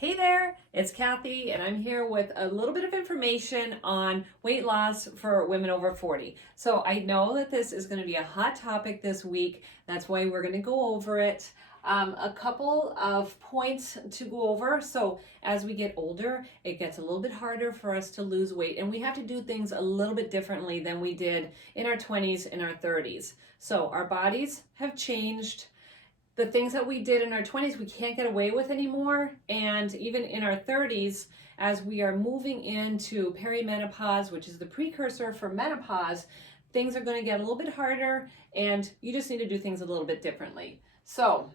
Hey there, it's Kathy, and I'm here with a little bit of information on weight loss for women over 40. So I know that this is going to be a hot topic this week. That's why we're going to go over it. A couple of points to go over. So as we get older, it gets a little bit harder for us to lose weight, and we have to do things a little bit differently than we did in our 20s and our 30s. So our bodies have changed. The things that we did in our 20s we can't get away with anymore, and even in our 30s, as we are moving into perimenopause, which is the precursor for menopause, things are going to get a little bit harder, and you just need to do things a little bit differently. So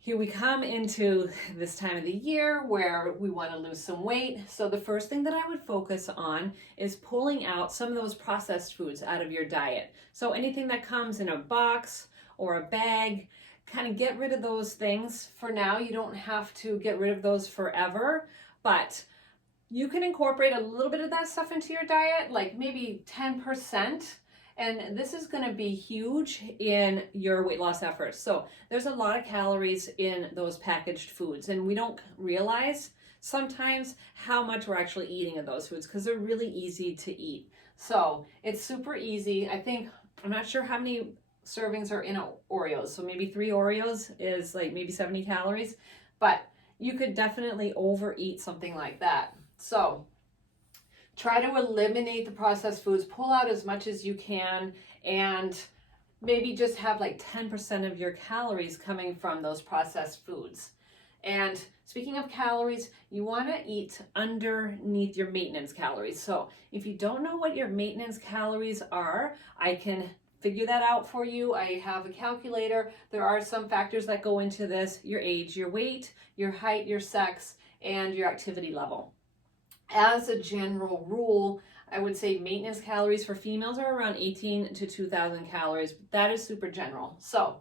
here we come into this time of the year where we want to lose some weight. So the first thing that I would focus on is pulling out some of those processed foods out of your diet. So anything that comes in a box or a bag, kind of get rid of those things for now. You don't have to get rid of those forever, but you can incorporate a little bit of that stuff into your diet, like maybe 10%. And this is going to be huge in your weight loss efforts. So there's a lot of calories in those packaged foods, and we don't realize sometimes how much we're actually eating of those foods because they're really easy to eat. So it's super easy. I'm not sure how many servings are in Oreos. So maybe 3 Oreos is like maybe 70 calories, but you could definitely overeat something like that. So try to eliminate the processed foods, pull out as much as you can, and maybe just have like 10% of your calories coming from those processed foods. And speaking of calories, you want to eat underneath your maintenance calories. So if you don't know what your maintenance calories are, I can figure that out for you. I have a calculator. There are some factors that go into this: your age, your weight, your height, your sex, and your activity level. As a general rule, I would say maintenance calories for females are around 18 to 2,000 calories. That is super general. So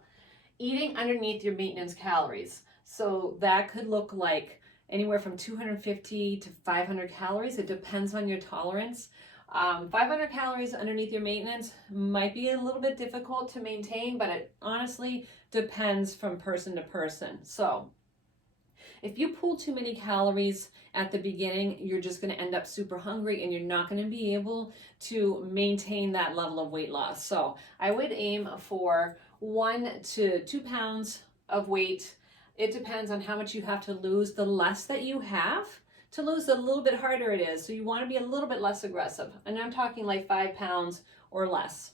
eating underneath your maintenance calories. So that could look like anywhere from 250 to 500 calories. It depends on your tolerance. 500 calories underneath your maintenance might be a little bit difficult to maintain, but it honestly depends from person to person. So if you pull too many calories at the beginning, you're just going to end up super hungry, and you're not going to be able to maintain that level of weight loss. So I would aim for 1 to 2 pounds of weight. It depends on how much you have to lose. The less that you have to lose, the little bit harder it is. So you want to be a little bit less aggressive. And I'm talking like 5 pounds or less.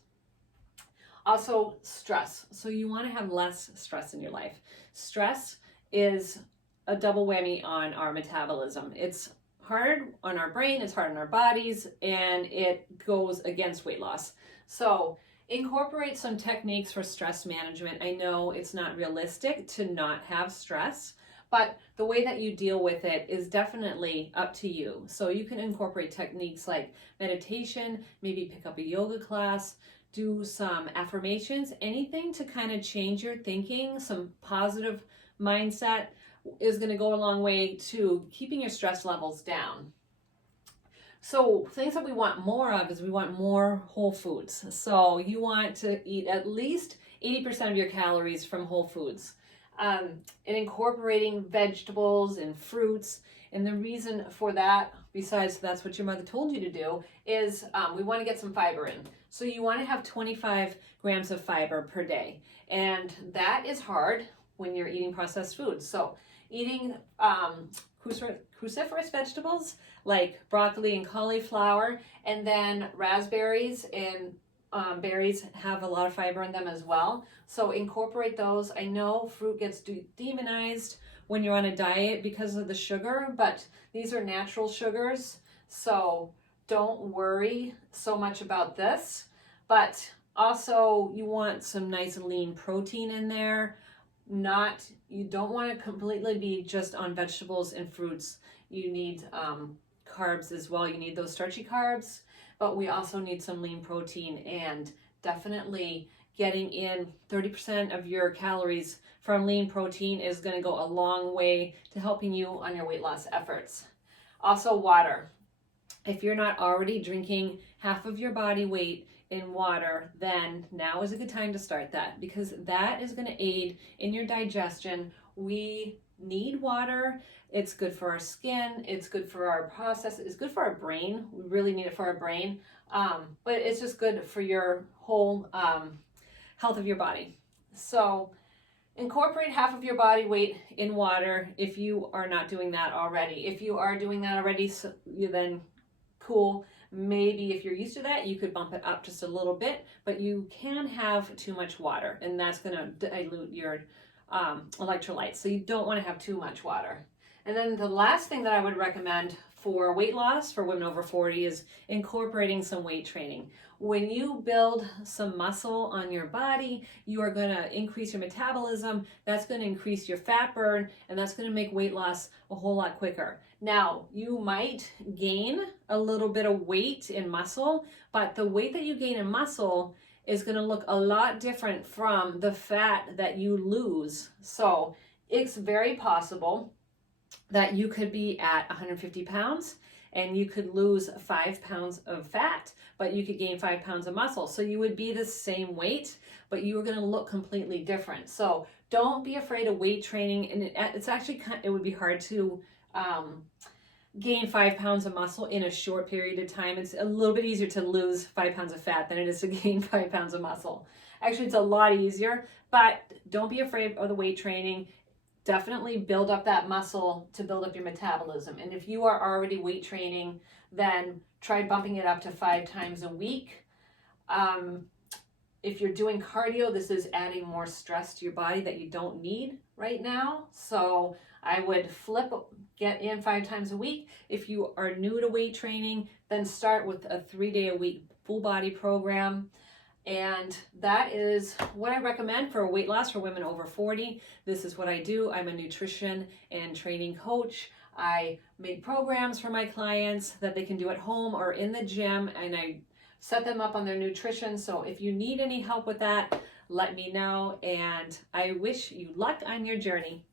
Also, stress. So you want to have less stress in your life. Stress is a double whammy on our metabolism. It's hard on our brain, it's hard on our bodies, and it goes against weight loss. So incorporate some techniques for stress management. I know it's not realistic to not have stress, but the way that you deal with it is definitely up to you. So you can incorporate techniques like meditation, maybe pick up a yoga class, do some affirmations, anything to kind of change your thinking. Some positive mindset is going to go a long way to keeping your stress levels down. So things that we want more of is we want more whole foods. So you want to eat at least 80% of your calories from whole foods. And incorporating vegetables and fruits. And the reason for that, besides that's what your mother told you to do, is we want to get some fiber in. So you want to have 25 grams of fiber per day. And that is hard when you're eating processed foods. So eating cruciferous vegetables like broccoli and cauliflower, and then raspberries and berries have a lot of fiber in them as well. So incorporate those. I know fruit gets demonized when you're on a diet because of the sugar, but these are natural sugars. So don't worry so much about this. But also you want some nice lean protein in there. You don't want to completely be just on vegetables and fruits. You need carbs as well. You need those starchy carbs, but we also need some lean protein, and definitely getting in 30% of your calories from lean protein is going to go a long way to helping you on your weight loss efforts. Also, water. If you're not already drinking half of your body weight in water, then now is a good time to start that, because that is going to aid in your digestion. We need water. It's good for our skin. It's good for our process. It's good for our brain. We really need it for our brain. But it's just good for your whole health of your body. So incorporate half of your body weight in water if you are not doing that already. If you are doing that already, so then cool. Maybe if you're used to that, you could bump it up just a little bit, but you can have too much water, and that's going to dilute your electrolytes. So you don't want to have too much water. And then the last thing that I would recommend for weight loss for women over 40 is incorporating some weight training. When you build some muscle on your body, you are going to increase your metabolism. That's going to increase your fat burn, and that's going to make weight loss a whole lot quicker. Now, you might gain a little bit of weight in muscle, but the weight that you gain in muscle is going to look a lot different from the fat that you lose. So it's very possible that you could be at 150 pounds and you could lose 5 pounds of fat, but you could gain 5 pounds of muscle. So you would be the same weight, but you are going to look completely different. So don't be afraid of weight training. And it's actually, it would be hard to gain 5 pounds of muscle in a short period of time. It's a little bit easier to lose 5 pounds of fat than it is to gain 5 pounds of muscle. Actually, it's a lot easier, but don't be afraid of the weight training. Definitely build up that muscle to build up your metabolism. And if you are already weight training, then try bumping it up to 5 times a week. If you're doing cardio, this is adding more stress to your body that you don't need right now. So I would get in 5 times a week. If you are new to weight training, then start with a 3-day-a-week full body program. And that is what I recommend for weight loss for women over 40. This is what I do. I'm a nutrition and training coach. I make programs for my clients that they can do at home or in the gym, and I set them up on their nutrition. So if you need any help with that, let me know, and I wish you luck on your journey.